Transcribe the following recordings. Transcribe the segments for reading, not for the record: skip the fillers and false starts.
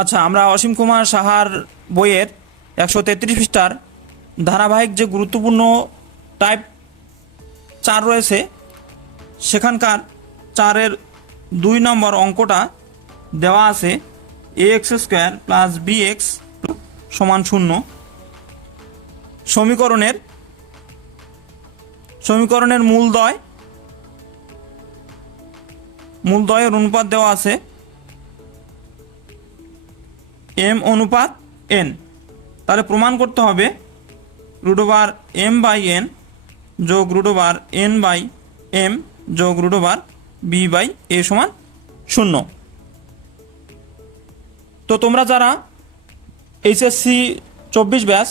আচ্ছা, আমরা অসীম কুমার সাহার বইয়ের 133 পৃষ্ঠার ধারাবাহিক যে গুরুত্বপূর্ণ টাইপ 4 রয়েছে সেখানকার 4-এর 2 নম্বর অঙ্কটা দেওয়া আছে ax² প্লাস bx সমান 0। সমীকরণের মূলদ্বয়ের অনুপাত দেওয়া আছে m অনুপাত n। তাহলে প্রমাণ করতে হবে √m/n যোগ √n/m যোগ √b/a সমান 0। তো তোমরা যারা এইচএসসি 24 ব্যাচ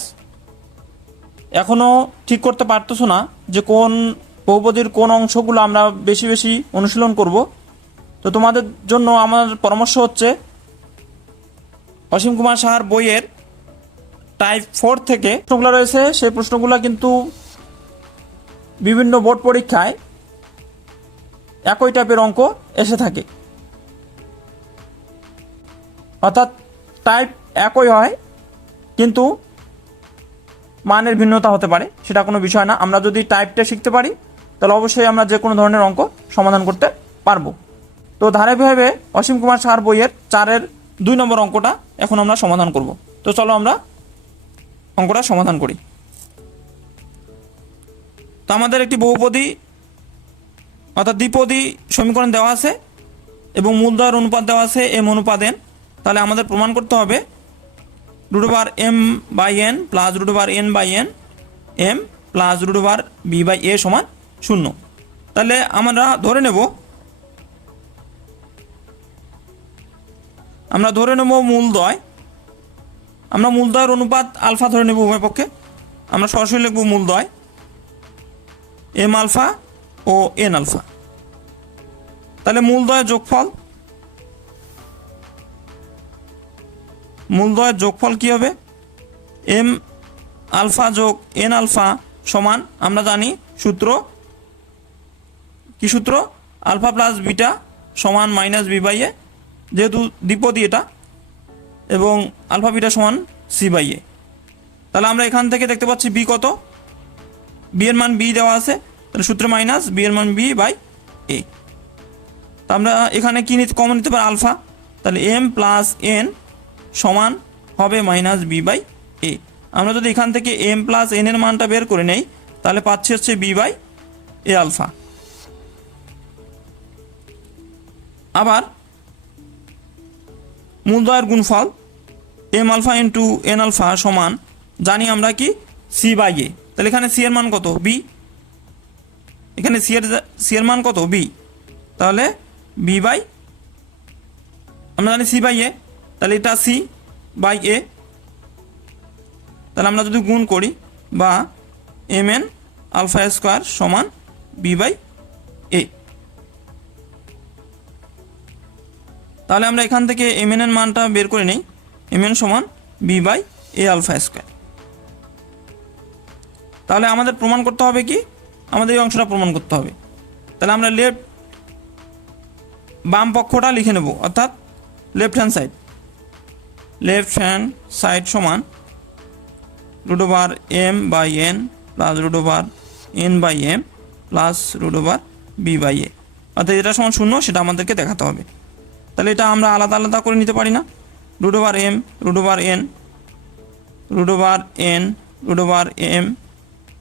এখনও ঠিক করতে পারতেছো না যে কোন বহুপদীর কোন অংশগুলো আমরা বেশি বেশি অনুশীলন করব, তো তোমাদের জন্য আমার পরামর্শ হচ্ছে অসীম কুমার সাহার বইয়ের টাইপ 4 থেকে প্রশ্নগুলো রয়েছে সেই প্রশ্নগুলো কিন্তু বিভিন্ন বোর্ড পরীক্ষায় একই টাইপের অঙ্ক এসে থাকে, অর্থাৎ টাইপ একই হয় কিন্তু মানের ভিন্নতা হতে পারে, সেটা কোনো বিষয় না। আমরা যদি টাইপটা শিখতে পারি তাহলে অবশ্যই আমরা যে কোনো ধরনের অঙ্ক সমাধান করতে পারবো। তো ধারাবাহিকভাবে অসীম কুমার সাহার বইয়ের 4-এর 2 নম্বর অঙ্কটা এখন আমরা সমাধান করব। তো চলো আমরা অঙ্কটা সমাধান করি। তো আমাদের একটি বহুপদী অর্থাৎ দ্বিপদী সমীকরণ দেওয়া আছে এবং মূলদ্বয়ের অনুপাত দেওয়া আছে m অনুপাত n। তাহলে আমাদের প্রমাণ করতে হবে √m/n plus √n/n m plus √b/a সমান 0। তাহলে আমরা ধরে নেব মূলদ্বয়। আমরা মূলদ্বয়ের অনুপাত আলফা ধরে নেব উভয় পক্ষে। আমরা সরাসরি লিখব মূলদ্বয় m আলফা ও n আলফা। তাহলে মূলদ্বয়ের যোগফল কি হবে? m আলফা যোগ n আলফা সমান, আমরা জানি সূত্র কি সূত্র, আলফা প্লাস বিটা সমান -b/a, যেহেতু দ্বিপদী এটা, এবং আলফা বিটা সমান c/a। তাহলে আমরা এখান থেকে দেখতে পাচ্ছি b কত, b এর মান b দেওয়া আছে, তাহলে সূত্রে মাইনাস b এর মান b/a। তা আমরা এখানে কি কমন নিতে পারি? আলফা। তাহলে m প্লাস n সমান হবে -b/a। আমরা যদি এখান থেকে m প্লাস n এর মানটা বের করে নেই তাহলে পাচ্ছি হচ্ছে b/a আলফা। আবার মূলদ্বয়ের গুণফল m alpha into n alpha সমান, জানি আমরা কি c/a। তাহলে এখানে c এর মান কত? b। এখানে c এর মান কত? b। তাহলে আমরা জানি c/a, তাহলে এটা c/a। তাহলে আমরা যদি গুণ করি বা mn আলফা স্কোয়ার সমান b/a, তাহলে আমরা এখান থেকে mn এর মানটা বের করে নেই, mn সমান b/a আলফা স্কোয়ার। তাহলে আমাদের প্রমাণ করতে হবে কি? আমাদের এই অংশটা প্রমাণ করতে হবে। তাহলে আমরা বাম পক্ষটা লিখে নেব, অর্থাৎ লেফট হ্যান্ড সাইড সমান √m/n plus √n/m plus √b/a, অর্থাৎ এটা সমান 0, সেটা আমাদেরকে দেখাতে হবে। তাহলে এটা আমরা আলাদা আলাদা করে নিতে পারি না? √m √n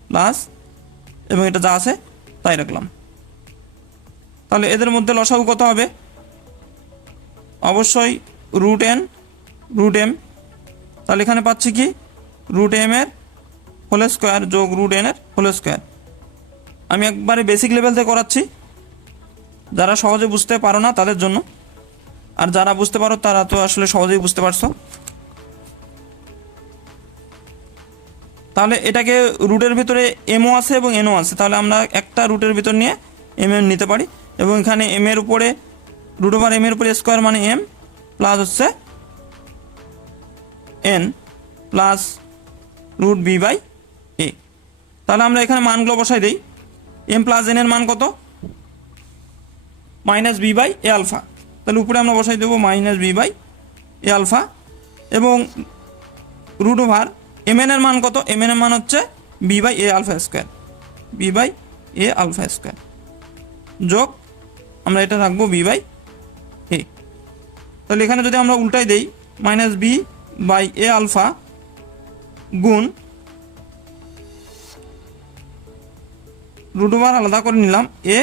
প্লাস, এবং এটা যা আছে তাই রাখলাম। তাহলে এদের মধ্যে লসাগু কত হবে? অবশ্যই √m। তাহলে এখানে পাচ্ছি কি √m এর হোল স্কোয়ার যোগ √n এর হোল স্কোয়ার। আমি একবারে বেসিক লেভেল থেকে করাচ্ছি, যারা সহজে বুঝতে পারো না তাদের জন্য, আর যারা বুঝতে পারো তারা তো আসলে সহজেই বুঝতে পারছো। তাহলে এটাকে রুটের ভিতরে এমও আছে এবং এনও আছে, তাহলে আমরা একটা রুটের ভিতর নিয়ে এম নিতে পারি, এবং এখানে m এর উপরে √m এর উপরে স্কোয়ার মানে m প্লাস হচ্ছে n প্লাস √b/a। তাহলে আমরা এখানে মানগুলো বসাই দিই। m প্লাস n এর মান কত? -b/a alpha. তাহলে উপরে আমরা বসাই দেবো -b/a এ আলফা, এবং রুট ওভার এম এন এর মান কত, এম এন এর মান হচ্ছে b by a alpha square, b by a alpha square, যোগ আমরা এটা রাখবো বি বাই এ। তাহলে এখানে যদি আমরা উল্টাই দেই minus b by a alpha গুণ রুট ওভার আলাদা করে নিলাম a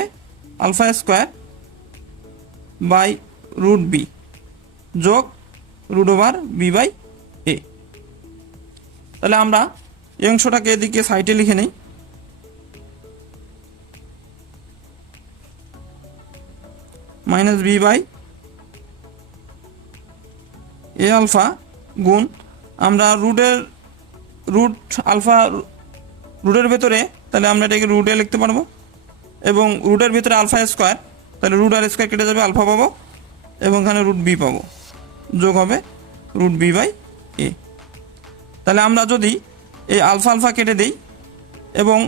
alpha square by root b যোগ root over b by a. তাহলে আমরা এই অংশটাকে এদিকে সাইডে লিখে নিই, minus b by a alpha গুণ আমরা রুট আলফা রুটের ভেতরে, তাহলে আমরা এটাকে রুট এ লিখতে পারবো, এবং রুটের ভেতরে আলফা স্কোয়ার, তাহলে রুট আর স্কোয়ার কেটে যাবে, আলফা পাবো, এবং এখানে রুট বি পাবো, যোগ হবে রুট বি বাই এ। তাহলে আমরা যদি এই আলফা আলফা কেটে দিই এবং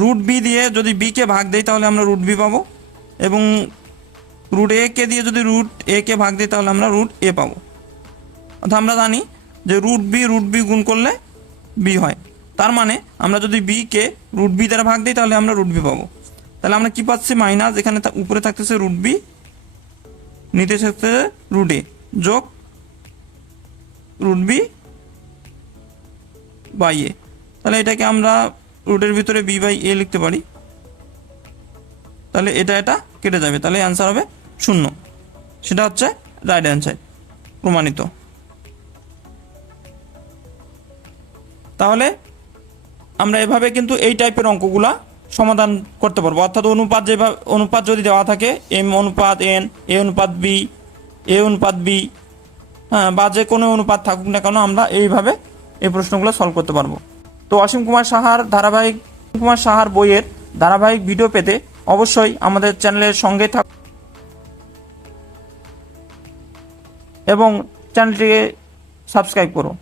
রুট বি দিয়ে যদি বিকে ভাগ দিই তাহলে আমরা রুট বি পাবো, এবং রুট এ কে দিয়ে যদি রুট এ কে ভাগ দিই তাহলে আমরা রুট এ পাবো। অর্থাৎ আমরা জানি যে রুট বি গুণ করলে বি হয়, তার মানে আমরা যদি বি কে রুট বি দ্বারা ভাগ দিই তাহলে আমরা রুট বি পাবো। তাহলে আমরা কি পাচ্ছি, মাইনাস এখানে উপরে থাকতেছে রুট বি, নিতে থাকতেছে রুট এ, যোগ রুট বি বাই এ। তাহলে এটাকে আমরা রুটের ভিতরে বি বাই এ লিখতে পারি, তাহলে এটা কেটে যাবে, তাহলে অ্যান্সার হবে 0। সেটা হচ্ছে রাইট অ্যান্সার, প্রমাণিত। তাহলে আমরা এভাবে কিন্তু এই টাইপের অঙ্কগুলা সমাধান করতে পারবো। অর্থাৎ অনুপাত যদি দেওয়া থাকে এম অনুপাত এন, এ অনুপাত বি, এ অনুপাত বি, হ্যাঁ, বা যে কোনো অনুপাত থাকুক না কেন আমরা এইভাবে এই প্রশ্নগুলো সলভ করতে পারবো। তো অসীম কুমার সাহার বইয়ের ধারাবাহিক ভিডিও পেতে অবশ্যই আমাদের চ্যানেলের সঙ্গে থাকুন এবং চ্যানেলটিকে সাবস্ক্রাইব করুন।